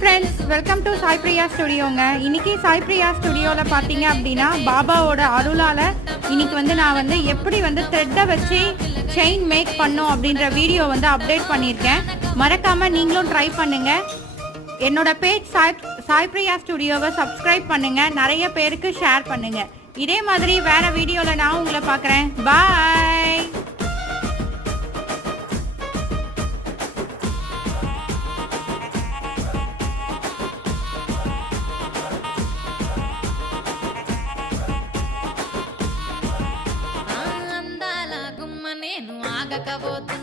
Friends, welcome to Sai Priya ஸ்டுடியோங்க. இன்னைக்கு சாய் பிரியா ஸ்டுடியோவில் பார்த்தீங்க அப்படின்னா பாபாவோட அருளால் இன்னைக்கு நான் எப்படி த்ரெட்டை வச்சு செயின் மேக் பண்ணோம் அப்படின்ற வீடியோ அப்டேட் பண்ணியிருக்கேன். மறக்காமல் நீங்களும் ட்ரை பண்ணுங்கள். என்னோட பேஜ் சாய் பிரியா ஸ்டுடியோவை சப்ஸ்கிரைப் பண்ணுங்கள். நிறைய பேருக்கு ஷேர் பண்ணுங்கள். இதே மாதிரி வேறு வீடியோவில் நான் உங்களை பார்க்குறேன். பாய். ఆగకపోతే